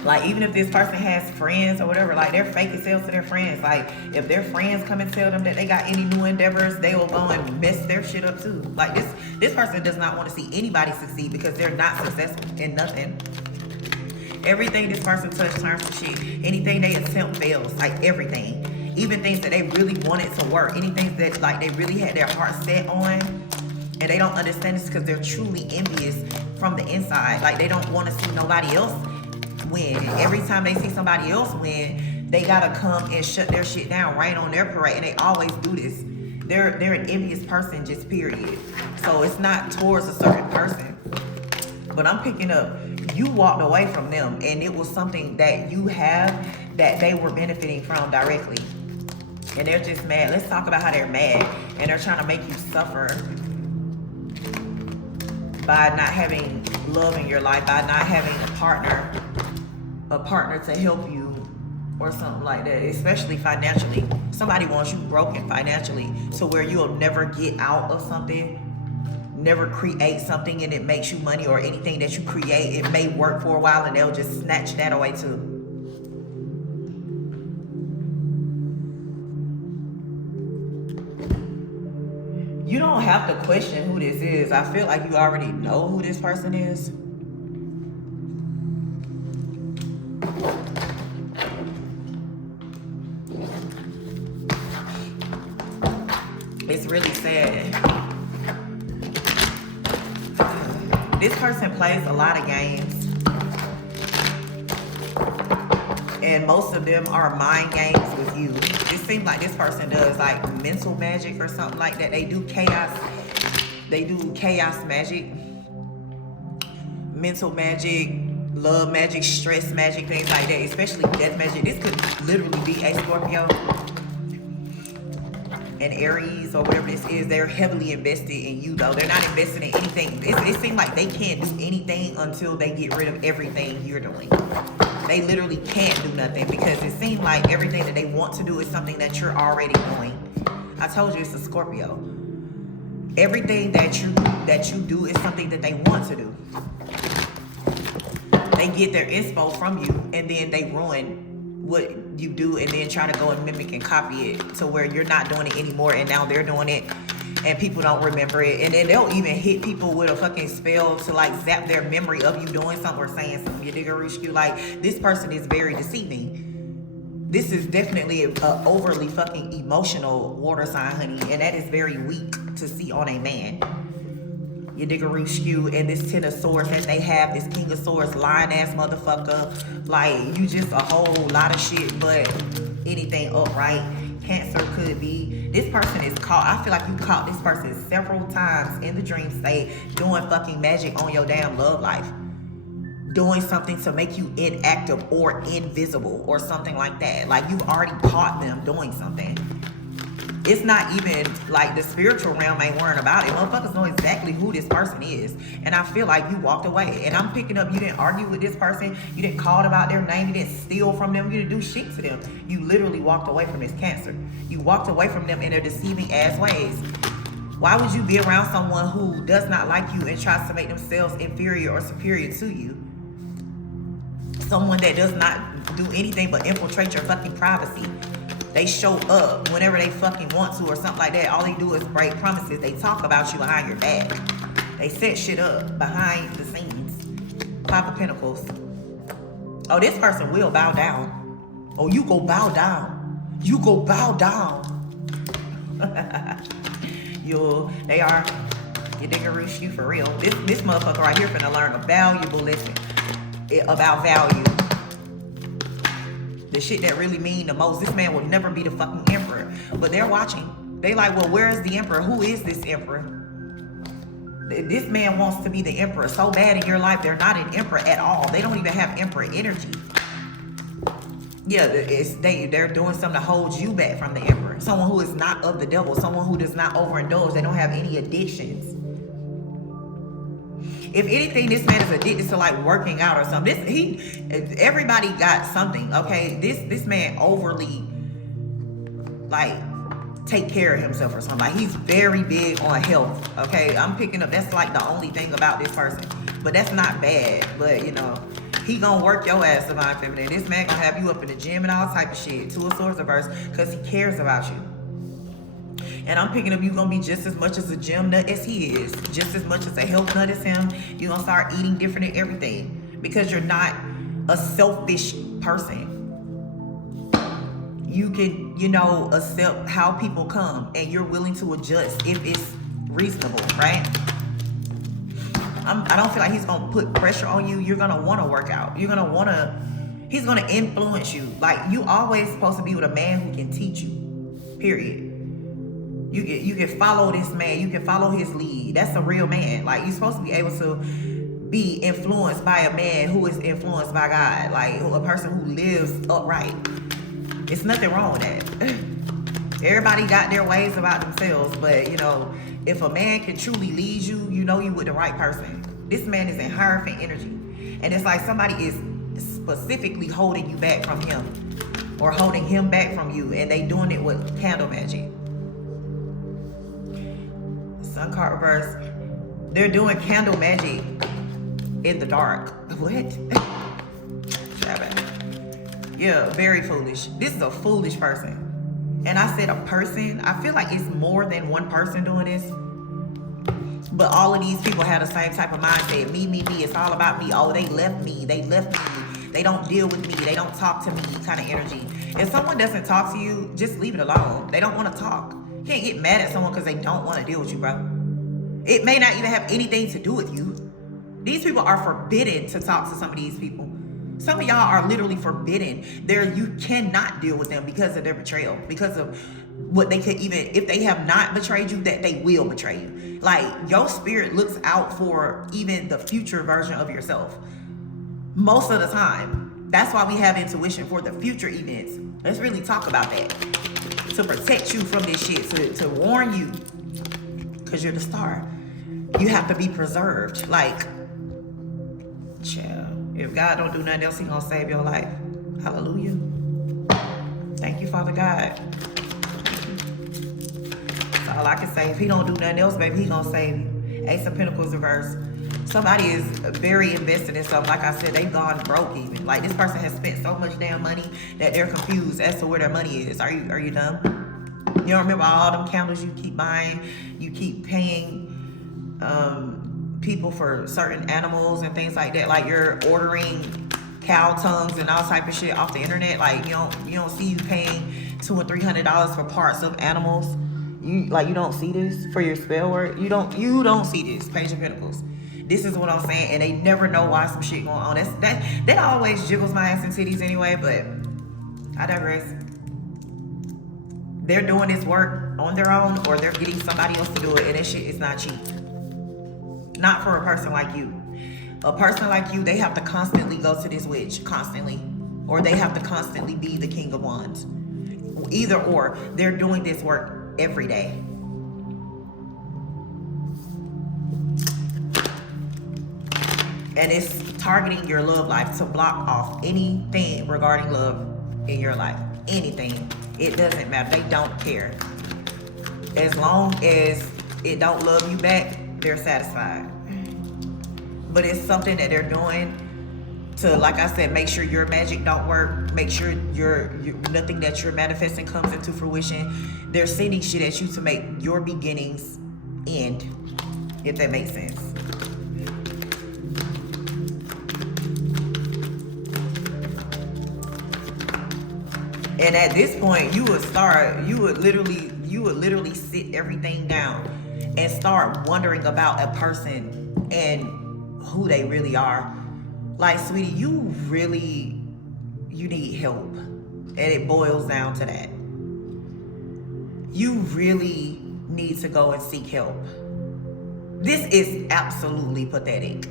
like, even if this person has friends or whatever, like, they're fake as hell to their friends. Like, if their friends come and tell them that they got any new endeavors, they will go and mess their shit up too. Like, this person does not want to see anybody succeed because they're not successful in nothing. Everything this person touches turns to shit. Anything they attempt fails. Like, everything. Even things that they really wanted to work. Anything that, like, they really had their heart set on. And they don't understand this because they're truly envious from the inside. Like, they don't want to see nobody else win. And every time they see somebody else win, they gotta come and shut their shit down, rain on their parade. And they always do this. They're an envious person, just period. So it's not towards a certain person. But I'm picking up, you walked away from them and it was something that you have that they were benefiting from directly. And they're just mad. Let's talk about how they're mad. And they're trying to make you suffer by not having love in your life, by not having a partner a partner to help you or something like that, especially financially. Somebody wants you broken financially to where you'll never get out of something, never create something, and it makes you money, or anything that you create, it may work for a while and they'll just snatch that away too. You don't have to question who this is. I feel like you already know who this person is. It's really sad. This person plays a lot of games, and most of them are mind games with you. It seems like this person does like mental magic or something like that. They do chaos. They do chaos magic, mental magic, love magic, stress magic, things like that, especially death magic. This could literally be a Scorpio, and Aries or whatever this is. They're heavily invested in you though. They're not invested in anything. It seems like they can't do anything until they get rid of everything you're doing. They literally can't do nothing because it seems like everything that they want to do is something that you're already doing. I told you it's a Scorpio. Everything that you do is something that they want to do. They get their inspo from you and then they ruin what you do and then try to go and mimic and copy it to where you're not doing it anymore and now they're doing it and people don't remember it. And then they'll even hit people with a fucking spell to like zap their memory of you doing something or saying something. You dig a reach you? Like, this person is very deceiving. This is definitely an overly fucking emotional water sign, honey, and that is very weak to see on a man. You dig a root skew, and this Ten of Swords that they have, this King of Swords, lying ass motherfucker. Like, you just a whole lot of shit, but anything upright. Cancer could be. This person is caught. I feel like you caught this person several times in the dream state doing fucking magic on your damn love life. Doing something to make you inactive or invisible or something like that. Like, you've already caught them doing something. It's not even like the spiritual realm ain't worrying about it. Motherfuckers know exactly who this person is. And I feel like you walked away. And I'm picking up, you didn't argue with this person. You didn't call about their name. You didn't steal from them. You didn't do shit to them. You literally walked away from this Cancer. You walked away from them in their deceiving ass ways. Why would you be around someone who does not like you and tries to make themselves inferior or superior to you? Someone that does not do anything but infiltrate your fucking privacy. They show up whenever they fucking want to or something like that. All they do is break promises. They talk about you behind your back. They set shit up behind the scenes. Five of Pentacles. Oh, this person will bow down. Oh, you go bow down. You go bow down. They are. You dig a roosh, you for real. This motherfucker right here finna learn a valuable lesson about value. The shit that really mean the most. This man will never be the fucking emperor. But they're watching. They like, well, where is the emperor? Who is this emperor? This man wants to be the emperor so bad in your life. They're not an emperor at all. They don't even have emperor energy. Yeah, they're doing something to hold you back from the emperor. Someone who is not of the devil. Someone who does not overindulge. They don't have any addictions. If anything, this man is addicted to like working out or something. Everybody got something, okay? This man overly like take care of himself or something. Like, he's very big on health, okay? I'm picking up, that's like the only thing about this person. But that's not bad, but you know, he gonna work your ass, Divine Feminine. This man gonna have you up in the gym and all type of shit. Two of Swords reverse, because he cares about you. And I'm picking up, you gonna be just as much as a gym nut as he is. Just as much as a health nut as him. You're gonna start eating different and everything. Because you're not a selfish person. You can, you know, accept how people come. And you're willing to adjust if it's reasonable, right? I don't feel like he's gonna put pressure on you. You're gonna wanna work out. You're gonna wanna, he's gonna influence you. Like, you always supposed to be with a man who can teach you, period. You can follow this man. You can follow his lead. That's a real man. Like, you're supposed to be able to be influenced by a man who is influenced by God. Like, a person who lives upright. It's nothing wrong with that. Everybody got their ways about themselves. But, you know, if a man can truly lead you, you know you with the right person. This man is in Hierophant energy. And it's like somebody is specifically holding you back from him, or holding him back from you, and they doing it with candle magic. Sun card reverse. They're doing candle magic in the dark. What? Yeah, very foolish. This is a foolish person. And I said a person. I feel like it's more than one person doing this. But all of these people have the same type of mindset. Me, me, me. It's all about me. Oh, they left me. They left me. They don't deal with me. They don't talk to me kind of energy. If someone doesn't talk to you, just leave it alone. They don't want to talk. You can't get mad at someone because they don't want to deal with you, bro. It may not even have anything to do with you. These people are forbidden to talk to some of these people. Some of y'all are literally forbidden. You cannot deal with them because of their betrayal. Because of what they could even, if they have not betrayed you, that they will betray you. Like, your spirit looks out for even the future version of yourself. Most of the time. That's why we have intuition for the future events. Let's really talk about that. To protect you from this shit. To warn you. Because you're the star. You have to be preserved. Like, child. If God don't do nothing else, he gonna save your life. Hallelujah. Thank you, Father God. That's all I can say. If he don't do nothing else, baby, he gonna save you. Ace of Pentacles reverse. Somebody is very invested in something. Like I said, they've gone broke even. Like, this person has spent so much damn money that they're confused as to where their money is. Are you dumb? You don't remember all them candles you keep buying? You keep paying people for certain animals and things like that. Like, you're ordering cow tongues and all type of shit off the internet. Like, you don't see you paying $200 or $300 for parts of animals. You don't see this for your spell work. You don't see this. Page of Pentacles. This is what I'm saying, and they never know why some shit going on. That always jiggles my ass and titties anyway. But I digress. They're doing this work on their own, or they're getting somebody else to do it, and that shit is not cheap. Not for a person like you. A person like you, they have to constantly go to this witch, constantly. Or they have to constantly be the King of Wands. Either or, they're doing this work every day. And it's targeting your love life to block off anything regarding love in your life. Anything. It doesn't matter. They don't care. As long as it don't love you back, they're satisfied. But it's something that they're doing to, like I said, make sure your magic don't work. Make sure nothing that you're manifesting comes into fruition. They're sending shit at you to make your beginnings end, if that makes sense. And at this point, you would literally sit everything down and start wondering about a person and who they really are. Like, sweetie, you need help. And it boils down to that. You really need to go and seek help. This is absolutely pathetic.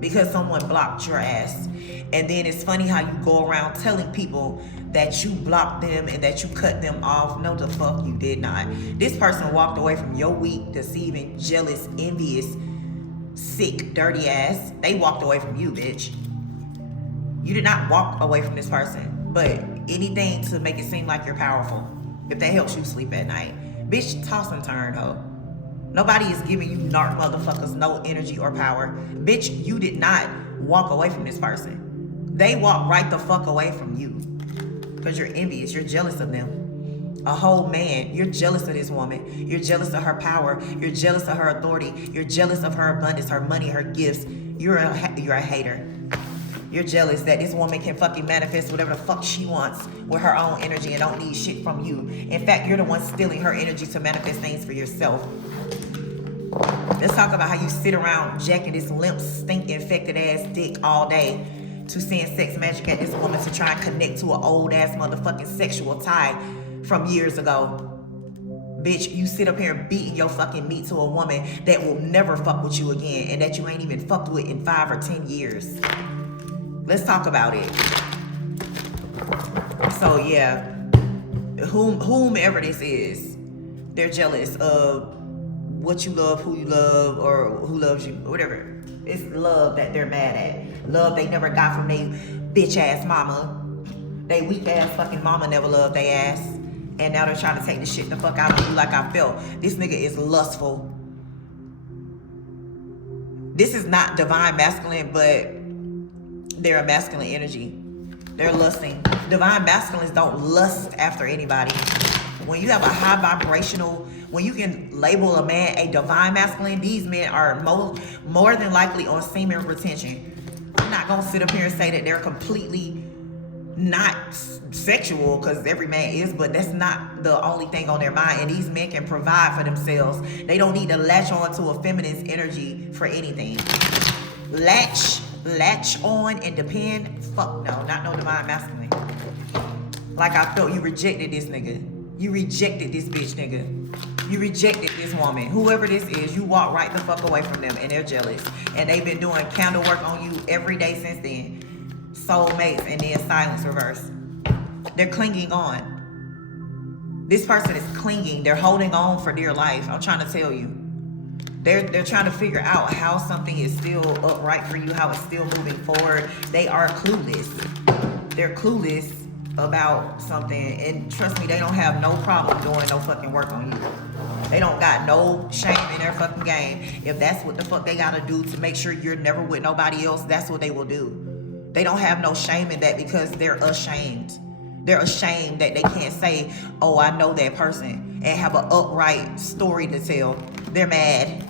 Because someone blocked your ass. And then it's funny how you go around telling people that you blocked them and that you cut them off. No, the fuck you did not. This person walked away from your weak, deceiving, jealous, envious, sick, dirty ass. They walked away from you, bitch. You did not walk away from this person. But anything to make it seem like you're powerful. If that helps you sleep at night. Bitch, toss and turn, ho. Nobody is giving you narc motherfuckers no energy or power. Bitch, you did not walk away from this person. They walked right the fuck away from you. Because you're envious. You're jealous of them. A whole man. You're jealous of this woman. You're jealous of her power. You're jealous of her authority. You're jealous of her abundance, her money, her gifts. You're a hater. You're jealous that this woman can fucking manifest whatever the fuck she wants with her own energy and don't need shit from you. In fact, you're the one stealing her energy to manifest things for yourself. Let's talk about how you sit around jacking this limp, stink infected ass dick all day to send sex magic at this woman to try and connect to an old ass motherfucking sexual tie from years ago. Bitch, you sit up here beating your fucking meat to a woman that will never fuck with you again and that you ain't even fucked with in 5 or 10 years. Let's talk about it. So yeah, whomever this is, they're jealous of what you love, who you love, or who loves you, or whatever. It's love that they're mad at. love they never got from their bitch ass mama. They weak ass fucking mama never loved their ass. And now they're trying to take the shit the fuck out of you like I felt. This nigga is lustful. This is not divine masculine, but they're a masculine energy. They're lusting. Divine masculines don't lust after anybody. When you have a high vibrational, when you can label a man a divine masculine, these men are more than likely on semen retention. I'm not gonna sit up here and say that they're completely not sexual, because every man is, but that's not the only thing on their mind. And these men can provide for themselves. They don't need to latch on to a feminine's energy for anything. Latch on and depend, fuck no, not no divine masculine. Like I felt you rejected this nigga. You rejected this bitch nigga. You rejected this woman. Whoever this is, you walk right the fuck away from them, and they're jealous. And they've been doing candle work on you every day since then. Soulmates, and then silence reverse. They're clinging on. This person is clinging. They're holding on for dear life. I'm trying to tell you. They're trying to figure out how something is still upright for you, how it's still moving forward. They are clueless. They're clueless about something, and trust me, they don't have no problem doing no fucking work on you. They don't got no shame in their fucking game. If that's what the fuck they gotta do to make sure you're never with nobody else, that's what they will do. They don't have no shame in that because they're ashamed. They're ashamed that they can't say, oh, I know that person, and have an upright story to tell. They're mad.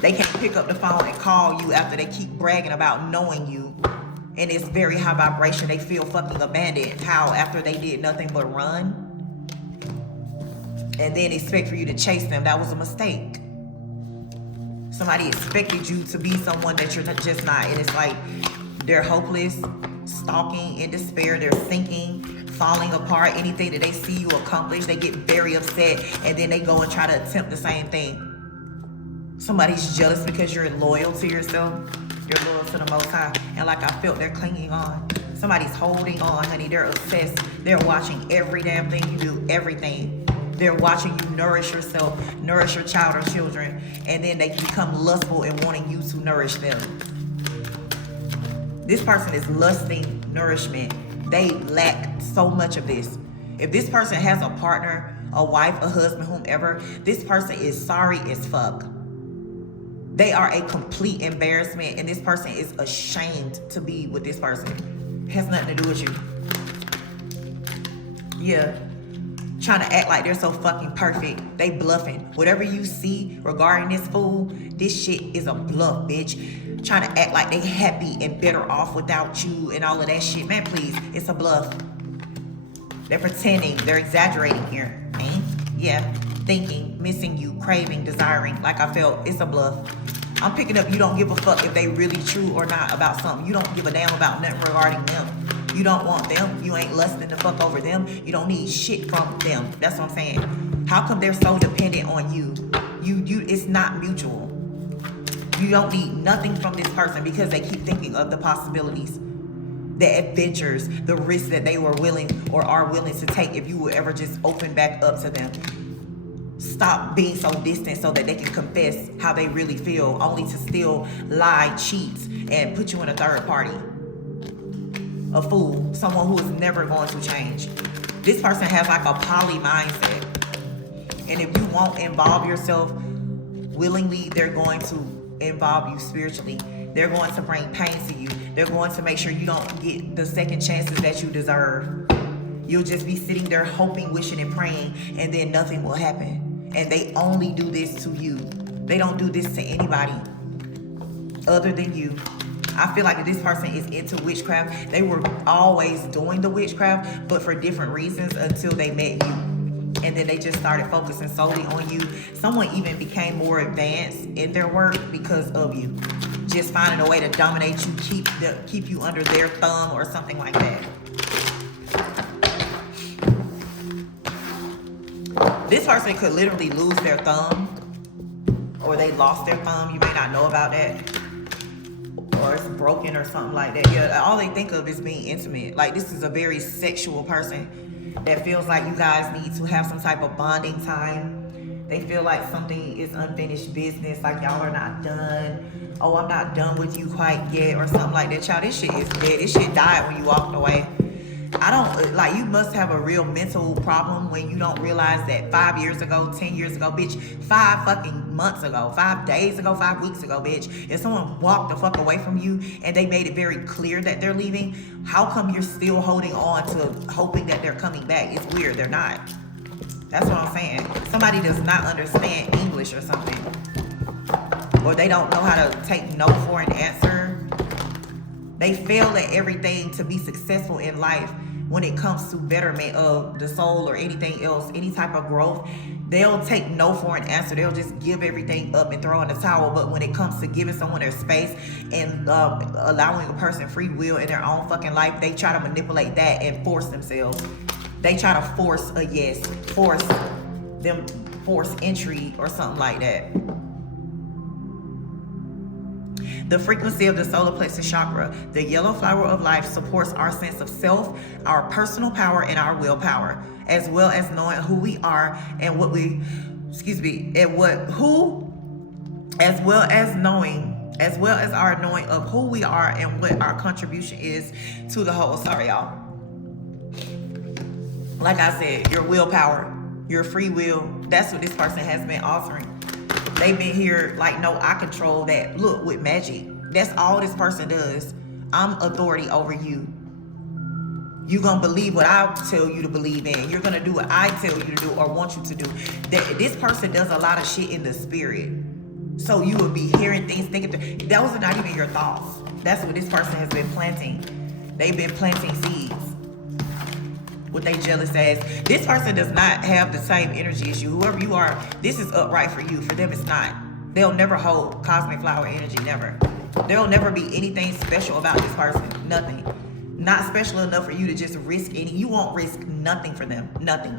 They can't pick up the phone and call you after they keep bragging about knowing you. And it's very high vibration. They feel fucking abandoned. How? After they did nothing but run? And then expect for you to chase them. That was a mistake. Somebody expected you to be someone that you're just not. And it's like they're hopeless, stalking, in despair. They're sinking, falling apart. Anything that they see you accomplish, they get very upset. And then they go and try to attempt the same thing. Somebody's jealous because you're loyal to yourself. You're loyal to the Most High. And like I felt, they're clinging on. Somebody's holding on, honey. They're obsessed. They're watching every damn thing you do, everything. They're watching you nourish yourself, nourish your child or children, and then they become lustful and wanting you to nourish them. This person is lusting nourishment. They lack so much of this. If this person has a partner, a wife, a husband, whomever, this person is sorry as fuck. They are a complete embarrassment, and this person is ashamed to be with this person. It has nothing to do with you. Yeah. Trying to act like they're so fucking perfect. They bluffing. Whatever you see regarding this fool, this shit is a bluff, bitch. Trying to act like they happy and better off without you and all of that shit. Man, please, it's a bluff. They're pretending. They're exaggerating here. Yeah. Thinking, missing you, craving, desiring, like I felt. It's a bluff. I'm picking up you don't give a fuck if they really true or not about something. You don't give a damn about nothing regarding them. You don't want them. You ain't lusting the fuck over them. You don't need shit from them. That's what I'm saying. How come they're so dependent on you? It's not mutual. You don't need nothing from this person because they keep thinking of the possibilities, the adventures, the risks that they were willing or are willing to take if you would ever just open back up to them. Stop being so distant so that they can confess how they really feel, only to still lie, cheat, and put you in a third party. A fool, someone who is never going to change. This person has like a poly mindset. And if you won't involve yourself willingly, they're going to involve you spiritually. They're going to bring pain to you. They're going to make sure you don't get the second chances that you deserve. You'll just be sitting there hoping, wishing, and praying, and then nothing will happen. And they only do this to you. They don't do this to anybody other than you. I feel like if this person is into witchcraft, they were always doing the witchcraft, but for different reasons until they met you. And then they just started focusing solely on you. Someone even became more advanced in their work because of you. Just finding a way to dominate you, keep you under their thumb or something like that. This person could literally lose their thumb, or they lost their thumb. You may not know about that. Or it's broken or something like that. Yeah, all they think of is being intimate. Like, this is a very sexual person that feels like you guys need to have some type of bonding time They feel like something is unfinished business, like y'all are not done. Oh, I'm not done with you quite yet, or something like that. Child, this shit is dead. This shit died when you walked away. I don't, like, you must have a real mental problem when you don't realize that 5 years ago, 10 years ago, bitch, 5 fucking months ago, 5 days ago, 5 weeks ago, bitch, if someone walked the fuck away from you and they made it very clear that they're leaving, how come you're still holding on to hoping that they're coming back? It's weird. They're not. That's what I'm saying. Somebody does not understand English or something. Or they don't know how to take no for an answer. They fail at everything to be successful in life when it comes to betterment of the soul or anything else, any type of growth. They'll take no for an answer. They'll just give everything up and throw in the towel. But when it comes to giving someone their space and allowing a person free will in their own fucking life, they try to manipulate that and force themselves. They try to force a yes, force entry or something like that. The frequency of the solar plexus chakra, the yellow flower of life, supports our sense of self, our personal power, and our willpower, as well as knowing who we are and what we, as well as our knowing of who we are and what our contribution is to the whole. Sorry, y'all. Like I said, your willpower, your free will, that's what this person has been offering. They've been here like, no, I control that. Look, with magic, that's all this person does. I'm authority over you. You're going to believe what I tell you to believe in. You're going to do what I tell you to do or want you to do. This person does a lot of shit in the spirit. So you will be hearing things, thinking, those are not even your thoughts. That's what this person has been planting. They've been planting seeds with they jealous ass. This person does not have the same energy as you. Whoever you are, this is upright for you. For them, it's not. They'll never hold cosmic flower energy, never. There'll never be anything special about this person. Nothing. Not special enough for you to just risk any. You won't risk nothing for them. Nothing.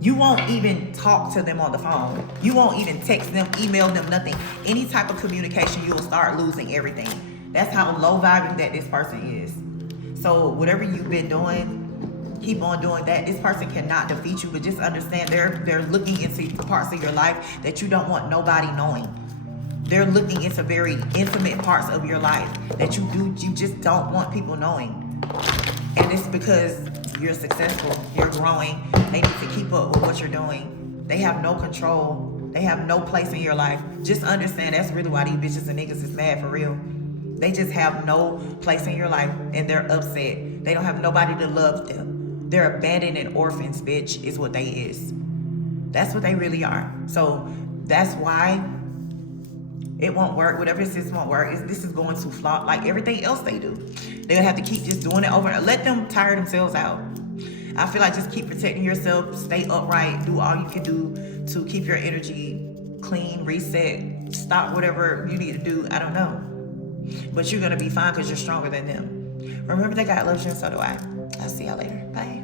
You won't even talk to them on the phone. You won't even text them, email them, nothing. Any type of communication, you will start losing everything. That's how low vibing that this person is. So whatever you've been doing, keep on doing that. This person cannot defeat you, but just understand they're looking into parts of your life that you don't want nobody knowing. They're looking into very intimate parts of your life that you just don't want people knowing. And it's because you're successful, you're growing. They need to keep up with what you're doing. They have no control. They have no place in your life. Just understand that's really why these bitches and niggas is mad for real. They just have no place in your life and they're upset. They don't have nobody to love them. They're abandoned and orphans, bitch, is what they is. That's what they really are. So that's why it won't work. Whatever this is won't work. This is going to flop like everything else they do. They'll have to keep just doing it over. Let them tire themselves out. I feel like just keep protecting yourself. Stay upright. Do all you can do to keep your energy clean, reset, stop whatever you need to do. I don't know. But you're going to be fine because you're stronger than them. Remember that God loves you and so do I. I'll see y'all later. Bye.